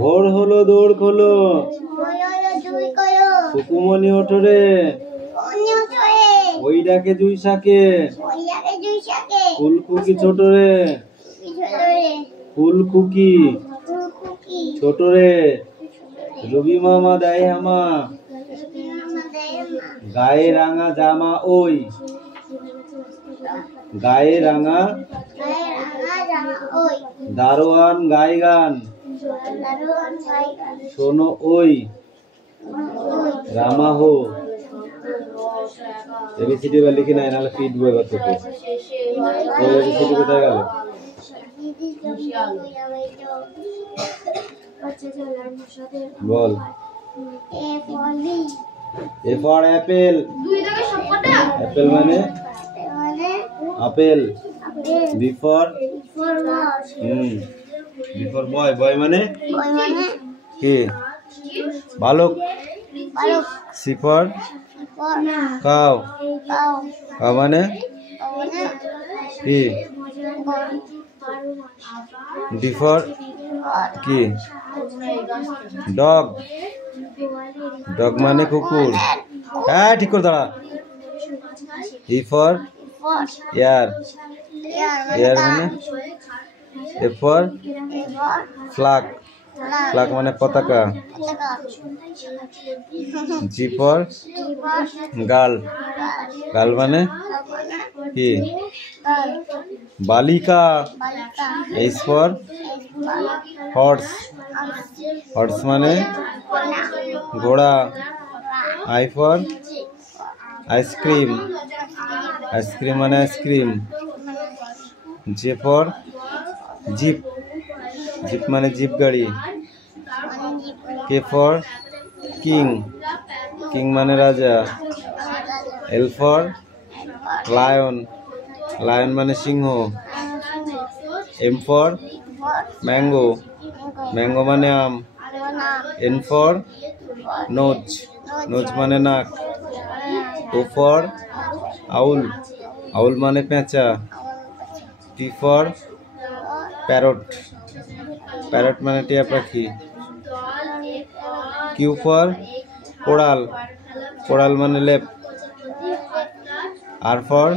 ভোর হলো দৌড় খোলো, সুকুমনি ওঠো রে, ওই ডাকে জুই শাকে, ফুলকুকি ছোট রে, ফুলকুকি ছোট রে, রবি মামা দেয় হামা, গায়ে রাঙা জামা ওই, গায়ে রাঙা দারোয়ান গায়ে গান, শোনো ওই রামা হো। এবিসিডি বা লিখে নাই, নাহলে ফিট বই তোকে। ওই এবিসিডি কোথায় গেল? বল। এ ফর অ্যাপেল, অ্যাপেল মানে আপেল। B for B for boy, boy মানে কি? বালক। সি ফর কাউ, কাউ মানে কি? ডি ফর কি? ডগ, ডগ মানে কুকুর। হ্যাঁ ঠিক করে দাঁড়া। ই ফর এয়ার, এয়ার মানে? এ ফর ফ্ল্যাগ, ফ্ল্যাগ মানে পতাকা। জি ফর গার্ল, গার্ল মানে কি? বালিকা। এইচ ফর হর্স, হর্স মানে ঘোড়া। আই ফর আইসক্রিম, আইসক্রিম মানে ice cream. J for jeep, jeep মানে জিপ গাড়ি। কে ফর কিং, কিং মানে রাজা। এল ফর লায়ন, লায়ন মানে সিংহ। এম ফর ম্যাঙ্গো, ম্যাঙ্গো মানে আম। এন ফর নোজ, নোজ মানে নাক। ও ফর আউল, আউল মানে পেঁচা। টি ফর প্যারট, প্যারট মানে টিয়া পাখি। কিউ ফর কোড়াল, কোড়াল মানে লেপ। আর ফর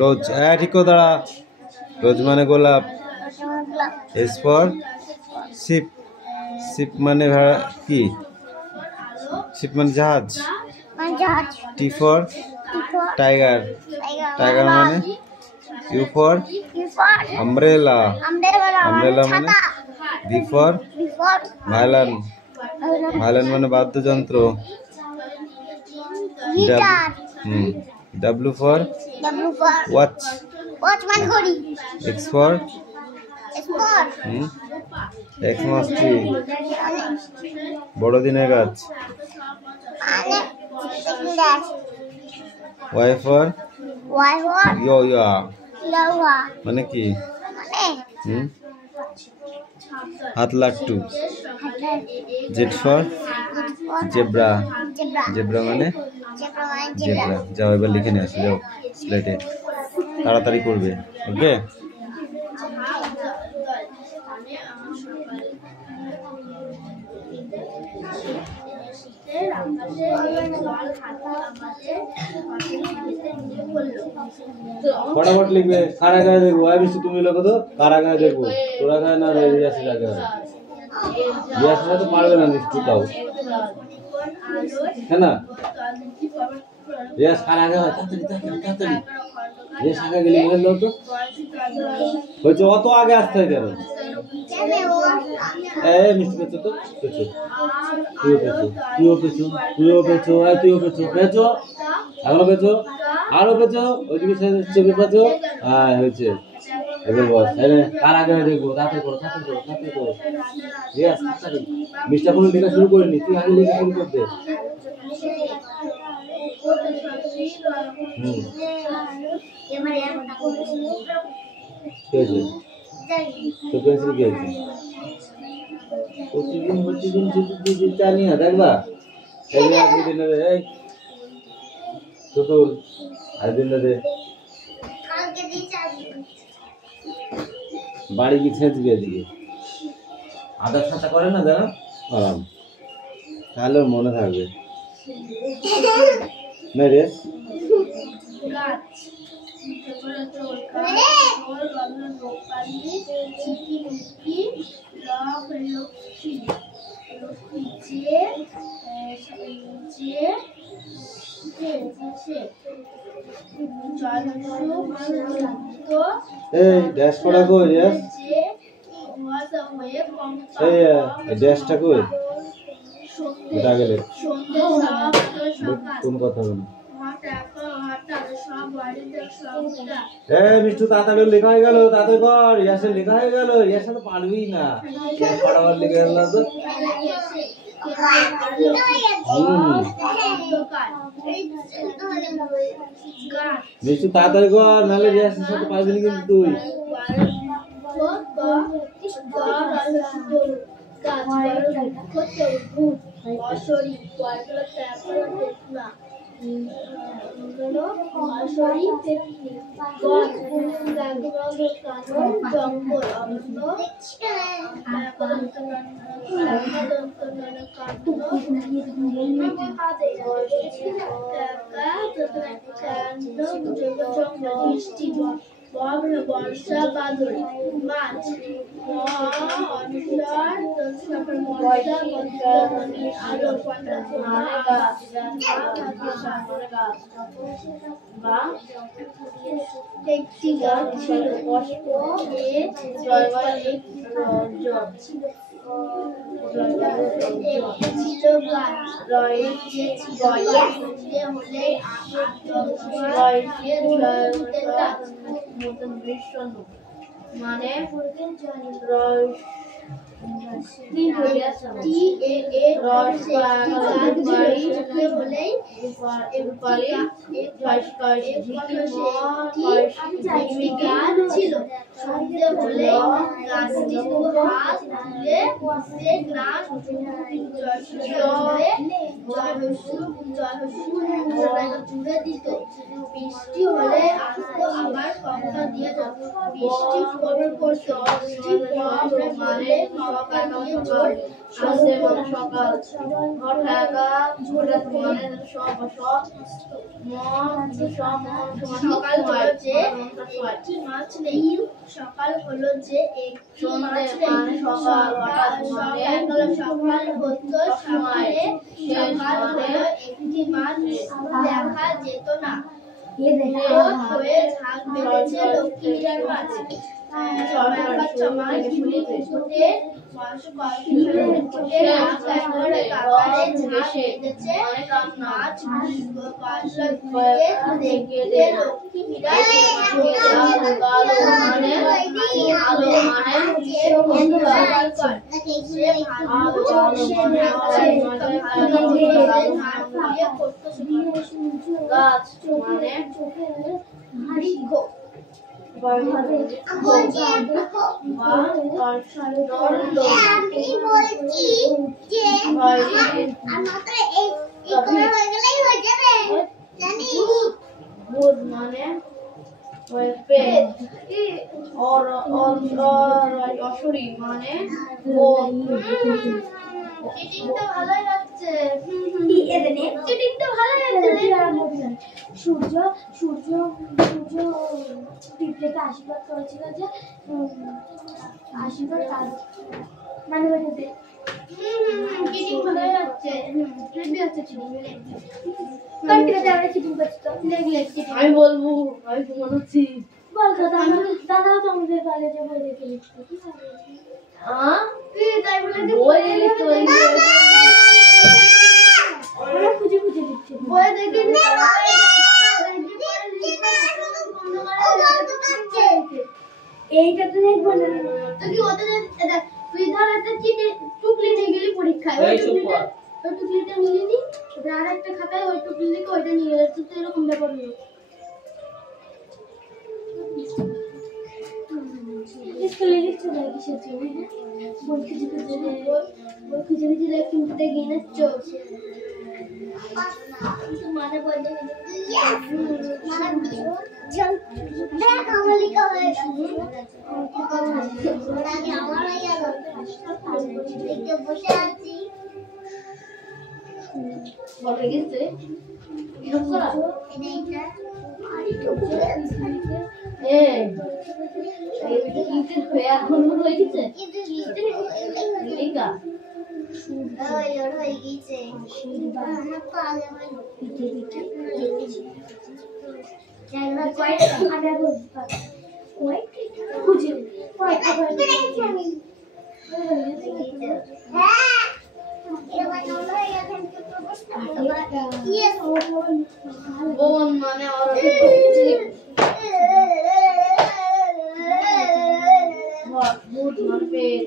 রোজ, হ্যাঁ ঠিক দাঁড়া। রোজ মানে গোলাপ। এস ফর শিপ, শিপ মানে কি? শিপ মানে জাহাজ। টি ফর টাইগার, টাইগার মানে? ইউ ফর আমব্রেলা, আমব্রেলা মানে? ভি ফর ভায়োলিন, ভায়োলিন মানে বাদ্যযন্ত্র। W for watch, x for Xmas tree, বড়দিনের গাছ। ওয়াই ফর ইয়ো, ইয়া মানে কি? হাত লাট্টু। জেড ফর জেব্রা, জেব্রা মানে জেব্রা। যাও এবার লিখে নিয়ে আসো, যাও স্লেটে, তাড়াতাড়ি করবে। ওকে। फटाफट लिखबे कारागारे देखबो आई बिशु তুমি লিখো তো কারাগারে দেখবো তোরা গায় না রিয়াস লাগে রিয়াস তো পারবে না নিশ্চিত দাও है ना রিয়াস কারাগারে তাড়াতাড়ি রিয়াস আগে গেলে গেল তো হচ্ছে অত আগে আসতে হয় কেন এই মিষ্টি পেছো তো পেছো তুইও পেছো এখনো পেছো আরো পেছো ওইদিকে চেপে পেছো হয়েছে এবার বস কার আগে দেখবো তাতে করো রিয়াস তাড়াতাড়ি মিষ্টি এখনো লেখা শুরু করিনি তুই আগে লেখা শুরু করতে তো পেন্সিল কি আছে প্রতিদিন জানি না দেখবা দিন এই তুতুল আর দিন দে বাড়ি কি ছেঁচ দিয়ে দিকে আদা ছাতা করে না জানো আরাম তাহলে মনে থাকবে না রে এই ড্যাশ করা কই রিয়াস এই ড্যাশটা কই এটা গেলে কোন কথা বলি মিষ্টু তাড়াতাড়ি লেখা হয়ে গেল তাড়াতাড়ি কর রিয়াসের লেখা হয়ে গেল রিয়াস তো পারবি না ফটাফট লিখে গেল তো মিষ্টু তাড়াতাড়ি কর নাহলে রিয়াসের সাথে পারবি না কিন্তু তুই বর্ষা বাদল মাছ একটি গাছ ছিল মানে ছিল সন্ধে হলে গাছটি হাত তুলে জুড়ে দিত বৃষ্টি হলে আসতো আবার কথা দিয়ে বৃষ্টি পড়তো মানে সকাল হলো যে একটি মাছ নেই সকাল হতো সকাল হলো একটি মাছ দেখা যেত না হয়ে ঝাঁক বেঁধেছে লক্ষ্মীর মাছ গাছ মানে ভালোই লাগছে হয়েছে। চিটিংটা ভালো হয়েছে। সূর্য সূর্য সূর্য পিঁপড়েকে আশীর্বাদ করেছিল যে আশীর্বাদ কাজ মানে বলতে চিটিং ভালো যাচ্ছে। হেভি হচ্ছে চিটিং। কন্টিনিউতে আমরা চিটিং করছি তো আমি বলবো, আমি ঘুমাচ্ছি। বল কথা দাদাও তো আমাদের কলেজে বই দেখে লিখতে কি হবে তুই তাই বলে যে বই লিখতে আমরা খুঁজে খুঁজে লিখছি বই দেখে এইটা তো দেখবো না তো কি ওদের দেখ, তুই ধর একটা টুকলি নিয়ে গেলি পরীক্ষায়, ওই টুকলিটা নিয়ে নিলি, আর একটা খাতায় ওই টুকলি লিখে ওইটা নিয়ে গেলে তো এরকম ব্যাপার হলো। স্কুলে লিখতে যায় কিসের জন্য বই খুঁজে খুঁজে বই খুঁজে খুঁজে দেখ কিনতে গিয়ে নাচছো। মানে বই দেখে দেখ আমার লেখা হয়ে গেছে, বসে আছি বলে গেছে এরকম করা এখন হয়ে গেছে বোন মানে ভূত মানে পেট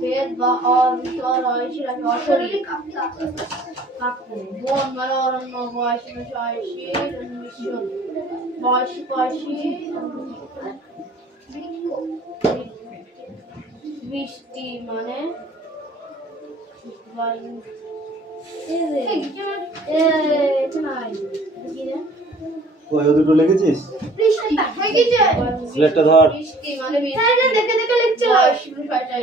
পেট বা অন্তর অশরীর বন মানে অরণ্য বয়সী বয়সী বয়সী বৃষ্টি মানে কই দুটো লিখেছিস? বৃষ্টি হয়ে গেছে। স্লেটটা ধর। বৃষ্টি মানে দেখে দেখে লিখছো।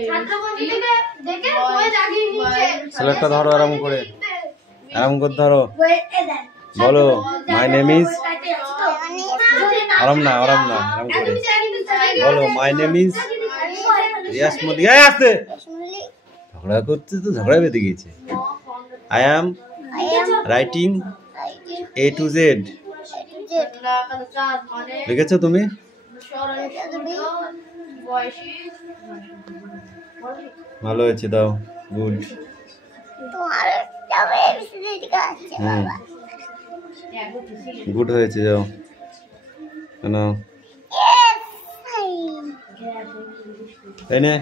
ছাত্র বন্ধু দেখে দেখে বই দাগিয়ে নিচে। স্লেটটা ধরো আরাম করে। আরাম করে ধরো। বলো মাই নেম ইজ আরাম না আরাম করে বলো my name is Riyaz Modi. আসতে ঝগড়া করতে তো ঝগড়া বেঁধে গিয়েছে। I am writing A to Z। লিখেছো তুমি? ভালো হয়েছে, দাও গুড। গুড হয়েছে, যাও কেন তাই না?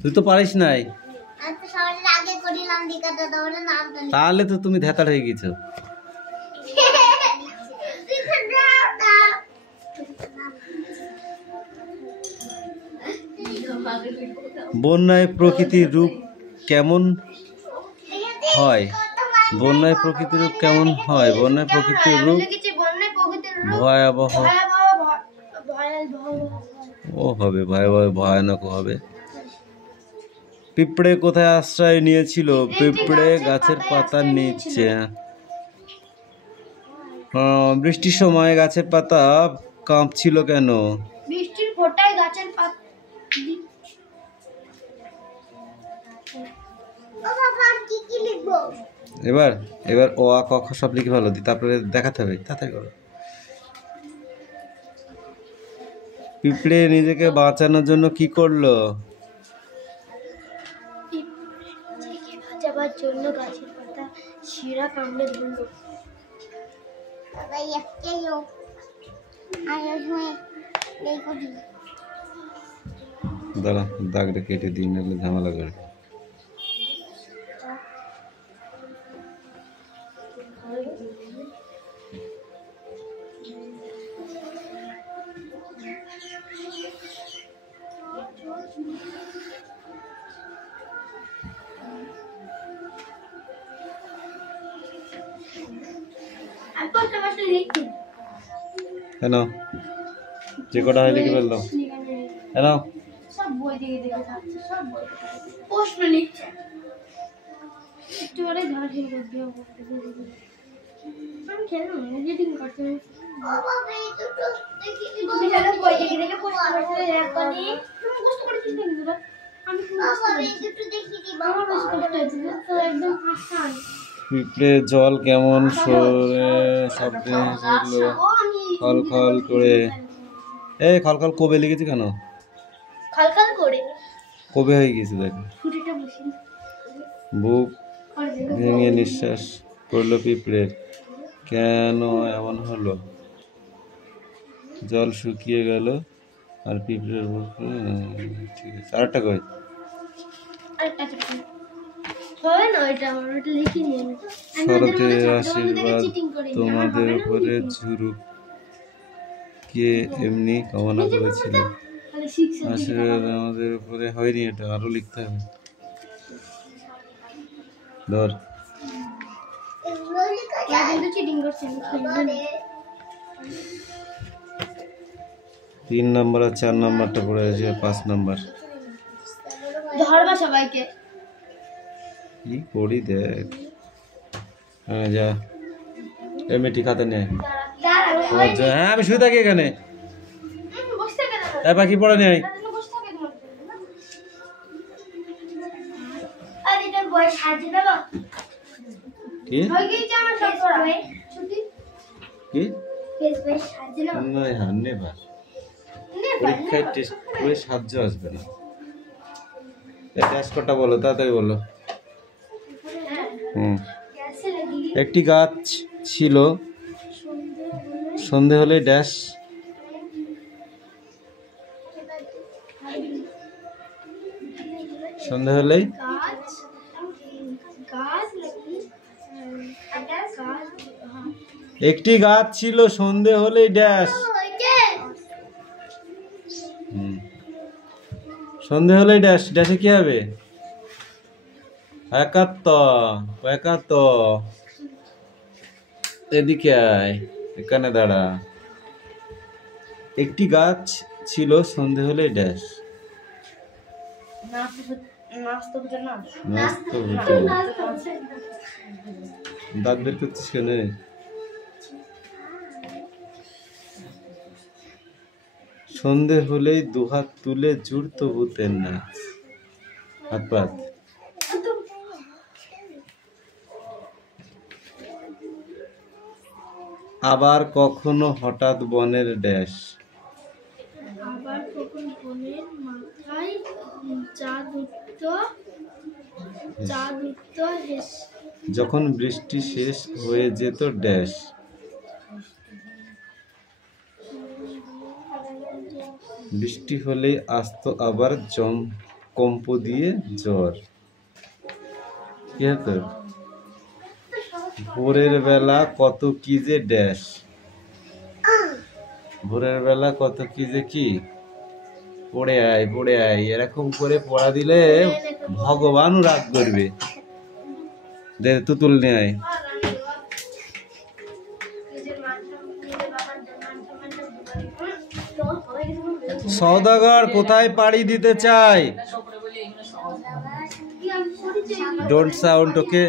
তুই তো পারিস নাই, তাহলে তো তুমি ধ্যাতার হয়ে গেছো। বন্যায় প্রকৃতির রূপ কেমন হয়? বন্যায় প্রকৃতির রূপ কেমন হয়? বন্যায় প্রকৃতির রূপ ভয়াবহ ও হবে, ভয়াবহ ভয়ানক হবে। পিঁপড়ে কোথায় আশ্রয় নিয়েছিল? পিঁপড়ে গাছের পাতার নিচে। বৃষ্টির সময় গাছের পাতা কাঁপছিল কেন? বৃষ্টির ফোঁটায় গাছের পাতা। এবার এবার ও আ ক খ সব লিখে ভালো দি, তারপরে দেখাতে হবে, তাড়াতাড়ি করো। পিঁপড়ে নিজেকে বাঁচানোর জন্য কি করলো? বাঁচাবার জন্য গাছের পাতা শিরা কামড়ে ধরলো। দাঁড়া, দাগটা কেটে দিই, নাহলে ঝামেলা করে। কেন যে কটা হয় লিখে ফেল দাও। এনাও সব বই দেখে দেখে থাকছে, সব বই দেখে দেখে। প্রশ্ন লিখছে। একটু পরে ঝড় ঠিক করতে হবে। আমি খেলবো না, এডিটিং করতে হবে। বাবা এই দুটো দেখি তুমি জানো বই দেখে দেখে প্রশ্ন করতে এখনি তুমি কষ্ট করেছিস নাকি তোরা? আমি খুব বাবা কষ্ট এই করেছি। দুটো দেখি দি আমার বাবা বেশি কষ্ট হয়েছে, তো একদম আসান। পিঁপড়ে জল কেমন সরে শব্দে উঠলো ও আমি খল খল করে। এই খল খল কবে লেগেছে কেন? খালখাল করে কবে হয়ে গেছে দেখ। ছুটিটা বসি বুক আর দেখো ভেঙে নিঃশ্বাস পড়লো পিঁপড়ের। কেন এমন হলো? জল শুকিয়ে গেল আর পিঁপড়ের বুক ঠিক আছে। আরেকটা কই? আরেকটা ছুটি। হবে না ওইটা আমার ওটা লিখে নিয়ে আমি শরতের আশীর্বাদ চিটিং করি তোমাদের উপরে ঝুরুক, কে এমনি কামনা করেছিল। তাহলে শিখছে আশীর্বাদ আমাদের উপরে হয়নি, এটা আরো লিখতে হবে। ধর এগুলো লেখা না কিন্তু চিটিং করছে যায় 3 নাম্বার আর 4 নাম্বারটা পড়ে আছে, 5 নাম্বার ধরবা সবাইকে কি করি দেখ। হ্যাঁ যা এমএটি খাতে নে। দাঁড়া ও যা, হ্যাঁ আমি শুয়ে থাকি এখানে। বসে থেকে দাঁড়া এ পাখি পড়ে নেই। বসে থেকে তোমার আর এটা বই সাজিয়ে দেবো কি হয়ে গেছে আমার সব করা ছুটি কি ফেস বই সাজিয়ে দেবো না হ্যাঁ নেবার পরীক্ষায় টেস্ট করে সাহায্য আসবে না। এই টেস্ট কটা বলো তাড়াতাড়ি বলো। कैसे लगी একটি গাছ ছিল, সন্ধে হলে ড্যাশ সন্ধে হলেই गाज गाज लगी गाज हां একটি গাছ ছিল, সন্ধে হলেই ড্যাশ। সন্ধে হলেই ড্যাশ, ড্যাশে কি হবে? একাত্ত এদিকে আয়, এখানে দাঁড়া। একটি গাছ ছিল, সন্ধে হলেই ড্যাশ। নাস্তা বুঝে না নাচতো বুঝো। দাঁত বের করছিস কেন? সন্ধে হলেই দুহাত তুলে জুড়তো ভূতের নাচ। হাত পাত আবার কখনো হঠাৎ বনের ড্যাশ। আবার কখন বনের মাথায় চাঁদ উঠতো যখন বৃষ্টি শেষ হয়ে যেত ড্যাশ। বৃষ্টি হলেই আসতো আবার কম্প দিয়ে জ্বর। কি হতো? ভোরের বেলা কত কি যে ড্যাশ। ভোরের বেলা কত কি যে কি পড়ে আয় এরকম করে পড়া দিলে ভগবানও রাগ করবে। দে তুতুল নিয়ে আয়। সওদাগর কোথায় পাড়ি দিতে চায়? ডোন্ট সাউন্ড ওকে।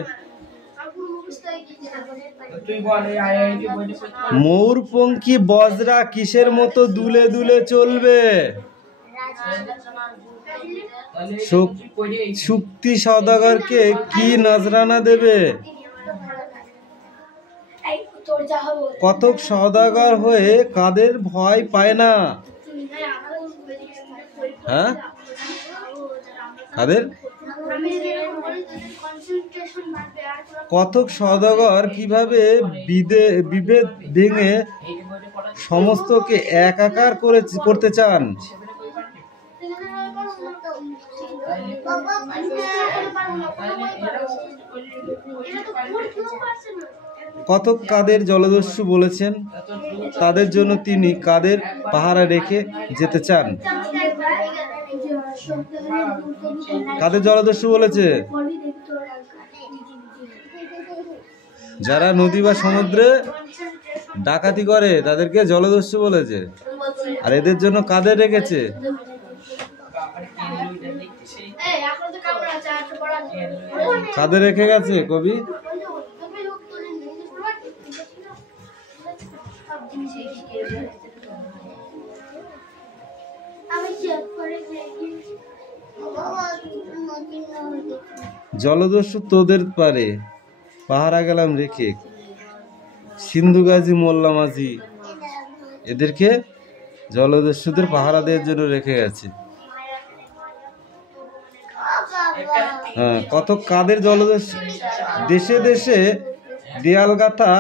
ময়ূরপঙ্খী বজরা কিসের মতো দুলে দুলে চলবে? শুক্তি সওদাগরকে কি নজরানা দেবে? কতক সওদাগর হয়ে কাদের ভয় পায় না? হ্যাঁ কাদের? কতক সওদাগর কিভাবে বিভেদ ভেঙে সমস্তকে একাকার করতে চান? কতক কাদের জলদস্যু বলেছেন, তাদের জন্য তিনি কাদের পাহারা রেখে যেতে চান? কাদের জলদস্যু বলেছে? যারা নদী বা সমুদ্রে ডাকাতি করে তাদেরকে জলদস্যু বলেছে। আর এদের জন্য কাদের রেখেছে? এই এখন তো কামড়া আছে আর তো পড়া কাঁধে রেখে গেছে কবি? জলদস্যু তোদের পারে পাহারা গেলাম রেখে, সিন্ধু গাজী মোল্লা মাঝি এদেরকে জলদস্যুদের পাহারা দেওয়ার জন্য রেখে গেছে। হ্যাঁ, কত কাদের জলদস্যু। দেশে দেশে দেয়াল গাথা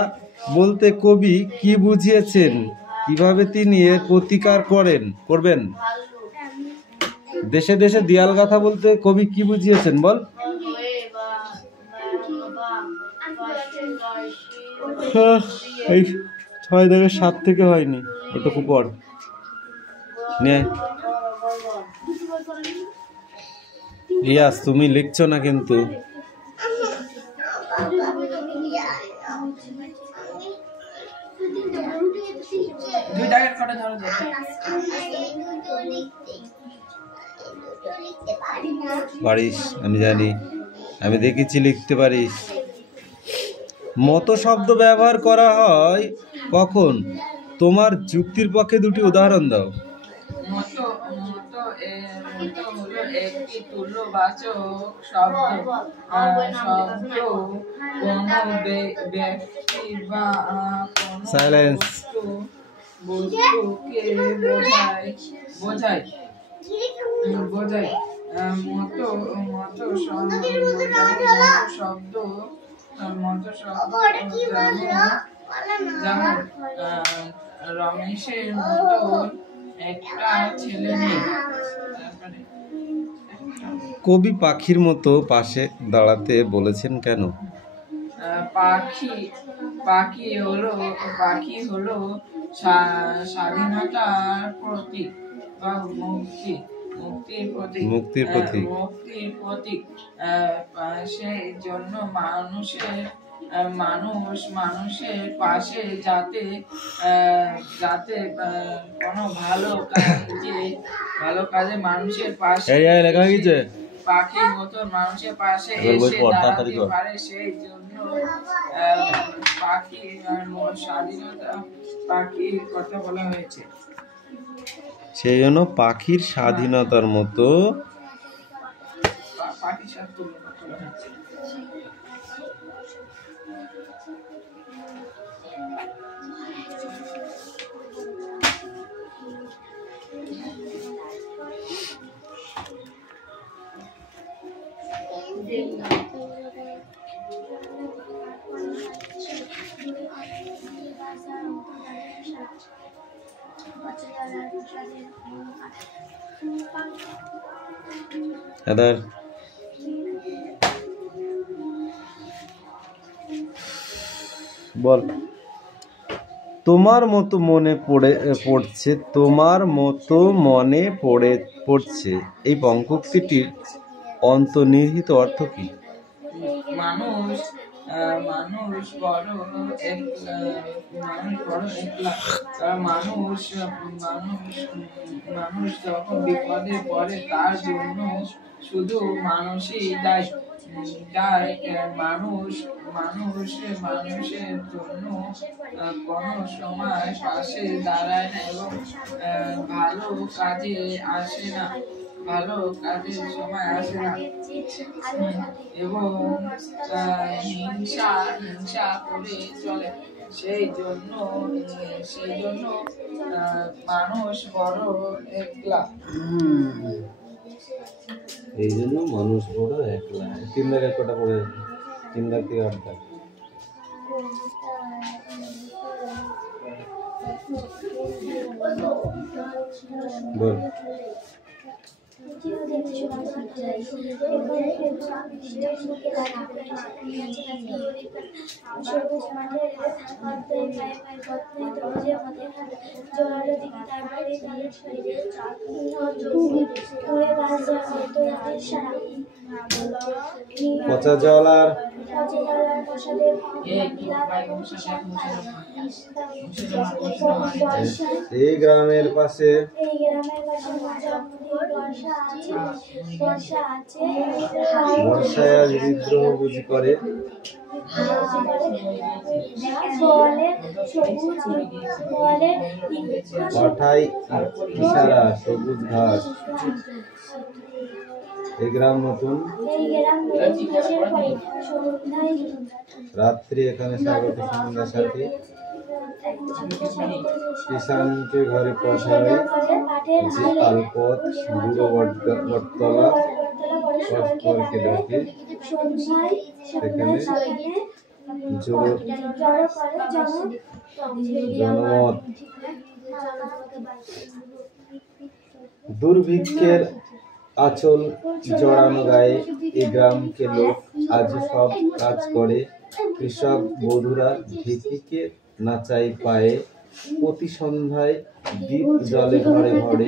বলতে কবি কি বুঝিয়েছেন, কিভাবে তিনি এর প্রতিকার করবেন? দেশে দেশে দেয়াল গাথা বলতে কবি কি বুঝিয়েছেন বল? এই 6 থেকে 7 থেকে হয়নি, ওটুকু পড় নে। ইয়াস তুমি লিখছো না কিন্তু। পারিস, আমি জানি, আমি দেখেছি লিখতে পারিস। মত শব্দ ব্যবহার করা হয় কখন? তোমার যুক্তির পক্ষে দুটি উদাহরণ দাও। মত হলো একটি তুল্যবাচক শব্দ। কোনো ব্যক্তি বা কোনো সাইলেন্স। বস্তুকে বোঝায়। শব্দ যেমন রমেশের মতো একটা ছেলে নেই। কবি পাখির মতো পাশে দাঁড়াতে বলেছেন কেন? পাখি হলো স্বাধীনতার প্রতীক বা মুক্তির প্রতীক। সেই জন্য মানুষের পাশে যাতে কোনো ভালো কাজে মানুষের পাশে পাখির মতো মানুষের পাশে এসে দাঁড়াতে পারে, সেই জন্য স্বাধীনতা পাখির কথা বলা হয়েছে। সেই জন্য পাখির স্বাধীনতার মতো পাখির স্বাধীনতা বলা হয়েছে। বল। তোমার মতো মনে পড়ছে এই পঙ্ক্তিটির অন্তর্নিহিত অর্থ কি? মানুষ বড় একলা। মানুষ যখন বিপদে পড়ে তার জন্য শুধু মানুষই দায়ী। মানুষের জন্য কোনো সময় পাশে দাঁড়ায় না এবং ভালো কাজের সময় আসে না এবং হিংসা করে চলে। সেই জন্য মানুষ বড় একলা। এই জন্য মানুষ বড় একলা। 3 লাখ কটা পড়ে 3 লাখ থেকে 8 লাখ। বল। পচা জল আর এই গ্রামের পাশে বর্ষায় আজ বিদ্রোহ বুঝি করে, পাঠাই ইশারা সবুজ ঘাস, এই গ্রাম নতুন রাত্রি এখানে স্বাগত সন্ধ্যার সাথে, কিষানকে ঘরে পাঠাই যে আলপথ বুড়ো বটতলা পরস্পরকে ডাকে, সেখানে জনমত দুর্ভিক্ষের আঁচল জড়ানো গায়ে এই গ্রামকে লোক আজ সব কাজ করে, কৃষক বধূরা ঢেকিকে নাচাই পায়ে, প্রতি সন্ধ্যায় দ্বীপ জলে ঘরে ঘরে,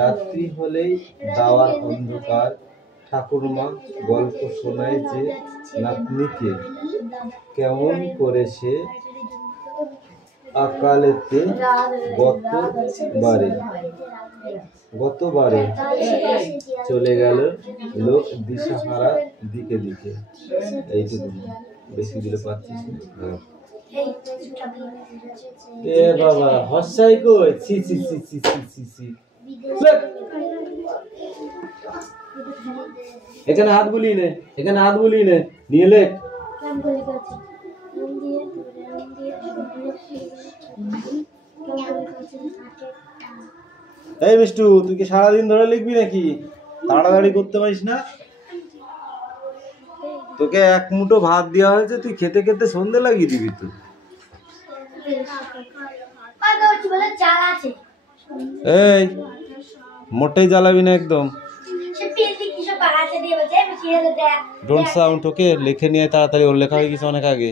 রাত্রি হলেই দাওয়ার অন্ধকার, ঠাকুরমা গল্প শোনায় যে নাতনিকে, কেমন করে সে আকালেতে গতবারে চলে গেল লোক দিশাহারা দিকে দিকে। এইটুকু, বেশি দিলে পাচ্ছিস না। এ বাবা হসাই কই, ছি ছি ছি ছি ছি ছি ছি, এখানে হাত বুলিয়ে নে, এখানে হাত বুলিয়ে নে, নিয়ে লেখ। এই মিষ্টু, তুই কি সারাদিন ধরে লিখবি নাকি? তাড়াতাড়ি করতে পারিস না? তোকে এক মুঠো ভাত দেওয়া হয়েছে, তুই খেতে খেতে সন্ধে লাগিয়ে দিবি তুই। এই মোটেই জ্বালাবি না একদম। ডোন্ট সাউন্ড, ওকে? লিখে নিয়ে তাড়াতাড়ি, ওর লেখা হয়ে গেছে অনেক আগে।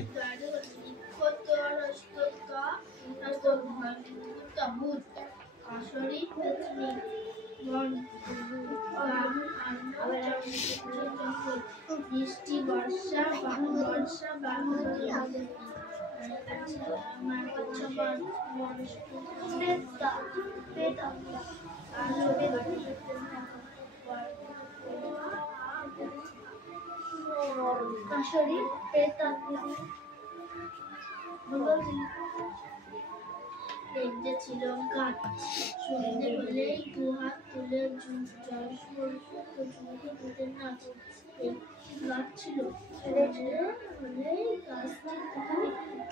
বৃষ্টি বর্ষা ছিল গাছ, সন্ধে হলেই দু হাত তুলে নাচ, গাছ ছিল হলেই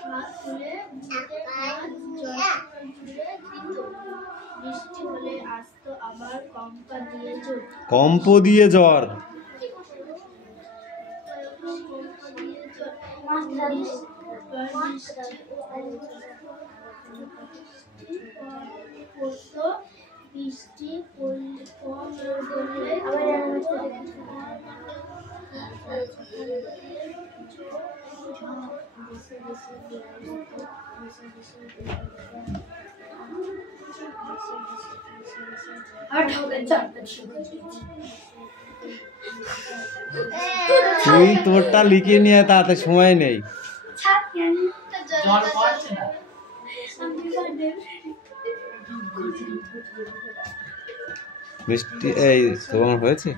হাত তুলে বৃষ্টি হলে আসতো আবার কম্প দিয়ে জ্বর। বৃষ্টি তুই তোরটা লিখে নিয়ে তাতে সময় নেই। মিষ্টি এই তোমার হয়েছে?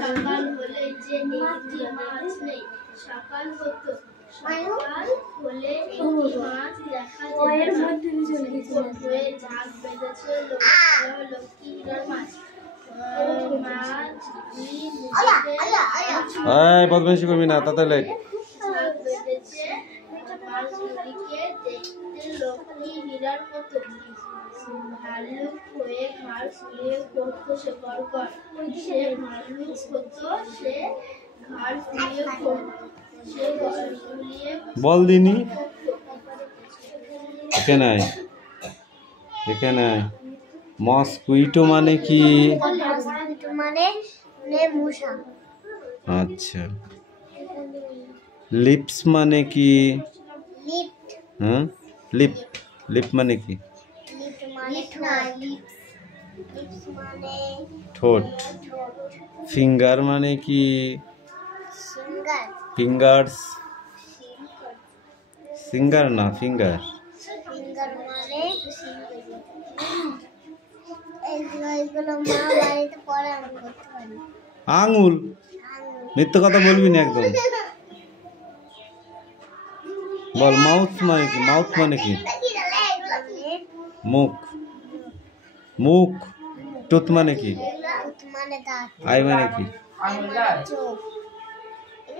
সকাল হলে যে একটি মাছ নেই, সকাল হতো সকাল হলে একটি মাছ দেখা হয়ে ঝাঁক বেঁধেছে লক্ষ্মী হিরার মাছ। বদমাইশি করবি না, তাতে লেখ। ঝাঁক বেঁধেছে মাছগুলিকে দেখতে লক্ষ্মী হীরার মতো, ভালুক হয়ে ঘাড় ফুলিয়ে করতো সে গড়গড়, সে ভালুক হতো, সে ঘাড় ফুলিয়ে করতো, সে ঘাড় ফুলিয়ে বল দিনি এখানে এখানে। মসকুইটো মানে কি? আচ্ছা। লিপস মানে কি? হ্যাঁ, লিপ লিপ মানে কি? ঠোঁট। ফিঙ্গার মানে কি? ফিঙ্গার্স। সিঙ্গার না, ফিঙ্গার। এগুলো মা বাড়িতে পরে আমি করতে পারি। আঙুল মিথ্যে কথা বলবি না একদম। বল মাউথ মানে কি? মাউথ মানে কি? মুখ। মুখ। টুথ মানে কি? মানে দাঁত। আই মানে কি? আঙুল চোখ।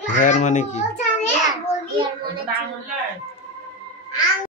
হেয়ার মানে কি? হেয়ার মানে